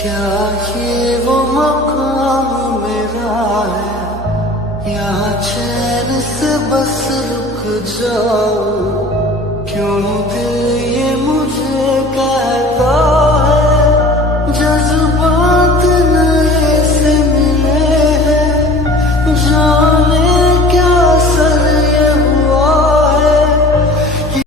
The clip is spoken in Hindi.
क्या ये वो मकाम मेरा है, यहाँ चैन से बस रुक जाओ, क्यों